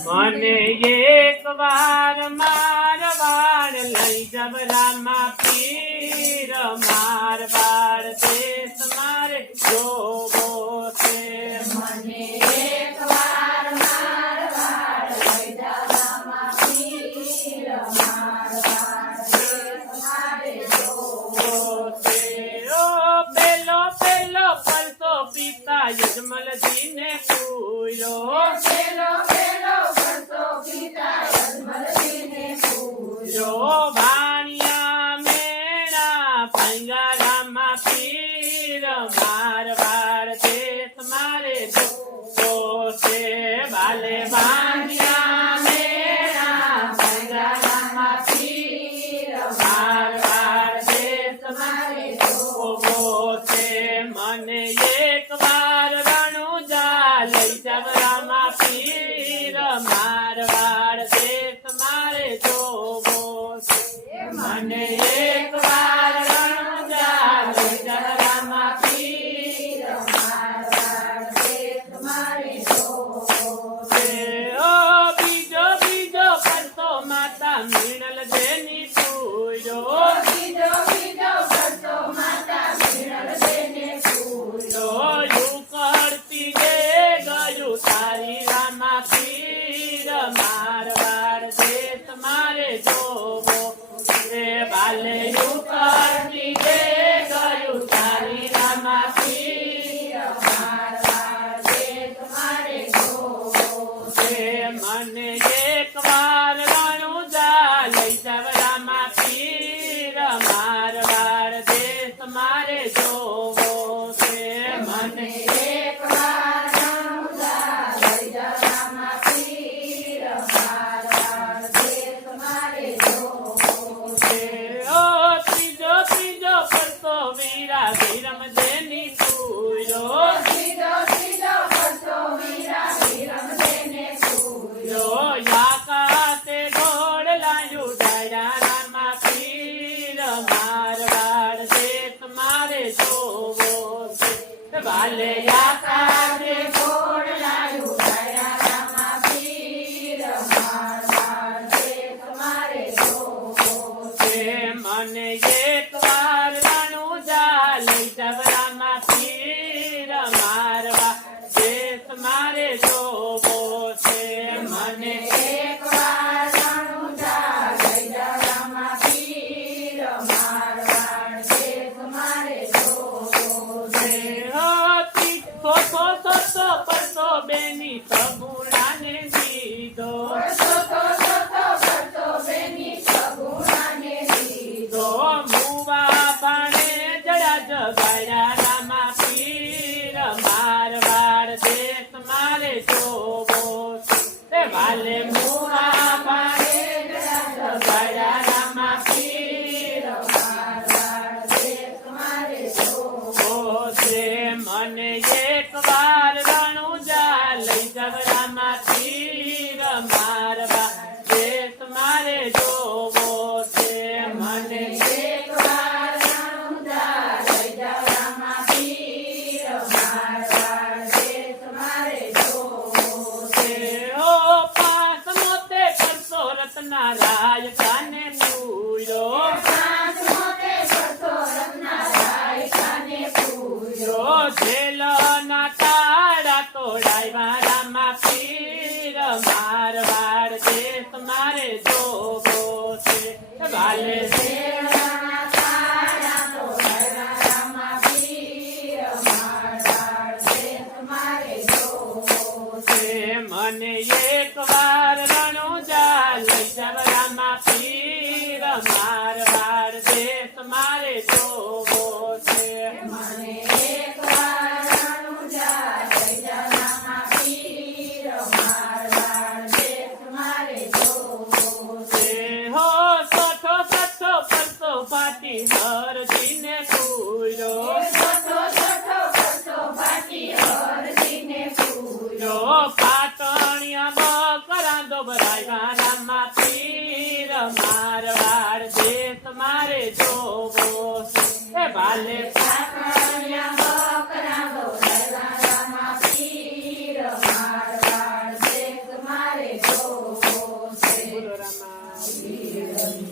મને એક વાર મારવાડ લઈ જબ રામા પીર મારવાડ દેશ મારે જોવો છે મને એક વાર મારવાડ લઈ જા રામા પીર મારવાડ દેશ મારે જોવો છે ઓ પેલો પેલો પરસો પિતા યજમલજીને પૂર્યો પેલો પેલો પરસો પિતા યજમલજીને પૂર્યો ભાણિયા મેણા પંગા રામા પીર મારવાડ દેશ મારે જોવો છે બાલે ભાણિયા મેણા પંગા રામા પીર મારવાડ દેશ મારે જોવો છે મને એક વાર રણુજા લઈ જાવ રામા પીર મારવાડ દેશ મારે જોવો છે મને એક વાર રણુજા લઈ જાવ રામા પીર મારવાડ દેશ મારે જોવો છે ઓ બીજો બીજો પરસો માતા મીણલ દેની પૂર્યો બીજો બીજો પરસો માતા મીણલ દેને પૂર્યો જોયું કરતી જે ગયું તારી રામા પીર મારવાડ દેશ મારે જોવો રે બાલે યુ કરતી જે ગયું તારી રામા પીર મારવાડ દેશ મારે જોવો છે મને એક વાર રણુજા લઈ જાવ રામા પીર મારવાડ દેશ મારે જોવો છે મને એક વાર રણુજા લઈ જા રામા પીર મારવાડ દેશ મારે જોવો છે ઓ ત્રીજો ત્રીજો પરસો વીરા વિરમ દેની પૂર્યો ત્રીજો ત્રીજો પરસો વીરા વિરમ દેને પૂર્યો યાકાતે ઘોડલાયું ડાયા રામા પીર મારવાડ દેશ મારે જોવો છે વાલે યાકાતે ઘોડલાયું ડાયા રામા પીર મારવાડ દેશ મારે જોવો છે મને એક વાર રણુજા લઈ જાવ રામા પીર મારવાડ દેશ મારે જોવો છે મને એક વાર રણુજા લઈ જા રામા પીર મારવાડ દેશ મારે જોવો છે સો પરસો બેની સગુણાને દીધો પરસો બેની સગુણાને દીધો મુવા બાણે જડા જગાડ્યા રામા પીર મારવાડ દેશ મારે જોવો છે વાલે મુવા બાણે જડા જગાડ્યા રામા પીર મારવાડ દેશ મારે જોવો છે મને એક વાર રણુજા લઈ જાવ રામા પીર મારવાડ દેશ મારે જોવો છે મને એક વાર રણુજા લઈ જા રામા પીર મારવાડ દેશ મારે જોવો છે ઓ પાંચમો તે પરસો રત્નારાય કાને પૂર્યો પાંચમોતે પરસો રત્નારાય કાને પૂર્યો જેલના તાળા તોડાવ્યા રામા પીર મારવાડ દેશ મારે જોવો છે વાલે દેવના તારા તો ડાયા રામા પીર મારવાડ દેશ મારે જોવો છે મને એક વાર રણુજા લઈ જાવ રામા પીર મારવાડ દેશ મારે જોવો છે મને એક વાર રણુજા લઈ જા રામા પીર મારવાડ દેશ મારે જોવો છે હો સઠો સઠો પરસો પાટી હરજીને પૂર્યો છોટો છોટો પરસો પાટી હરજીને પૂર્યો પાટણિયા બકરા દોબરાવ્યા રામા પીર મારવાડ દેશ મારે જોવો છે વાલે પાટણિયા બકરા દોરાવ્યા રામા પીર મારવાડ દેશ મારે રામ